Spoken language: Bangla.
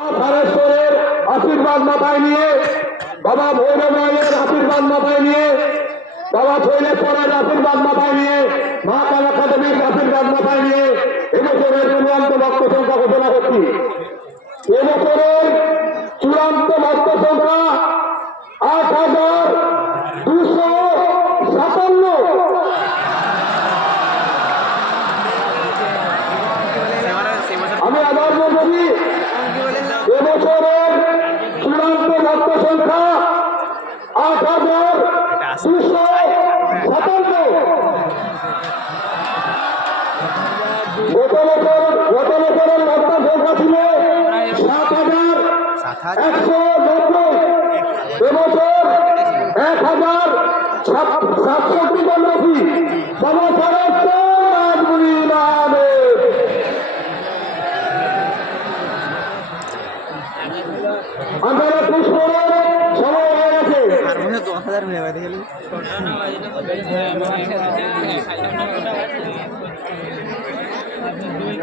থানেশ্বরের আশীর্বাদ মাথায় নিয়ে, বাবা ভৈরবের আশীর্বাদ মাথায় নিয়ে, বাবা শৈলেশ্বরের আশীর্বাদ মাথায় নিয়ে, মা কামাখ্যা দেবীর আশীর্বাদ মাথায় নিয়ে এবছরের চূড়ান্ত ভক্ত সংখ্যা ঘোষণা করছি। এবছরের চূড়ান্ত ভক্ত সংখ্যা ৮,257। আমি আবার বলছি, এবছরের চূড়ান্ত ভক্ত সংখ্যা ৮,257। গত বছরের ভক্ত সংখ্যা ছিল ৭,১৯০। এবছর ১,০৬৭ জন রাখি বাবা সারাজগুলি নামে। আপনারা পুষ্প সময় হয়ে গেছে।